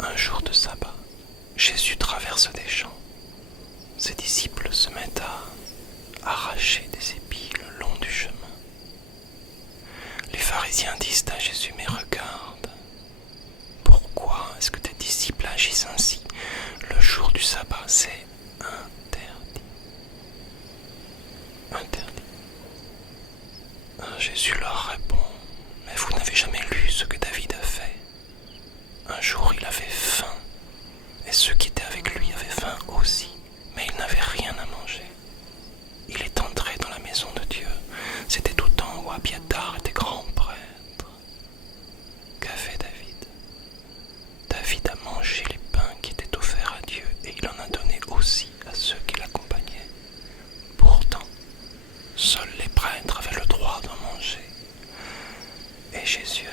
Un jour de sabbat, Jésus traverse des champs. Ses disciples se mettent à arracher des épis le long du chemin. Les pharisiens disent à Jésus: mais regarde, pourquoi est-ce que tes disciples agissent ainsi? Le jour du sabbat, c'est interdit. Interdit. Jésus leur répond: mais vous n'avez jamais lu ce que David a fait. Un jour il avait faim, et ceux qui étaient avec lui avaient faim aussi, mais ils n'avaient rien à manger. Il est entré dans la maison de Dieu. C'était au temps où Abiathar était grand prêtre. Qu'a fait David? David a mangé les pains qui étaient offerts à Dieu, et il en a donné aussi à ceux qui l'accompagnaient. Pourtant, seuls les prêtres avaient le droit d'en manger. Et Jésus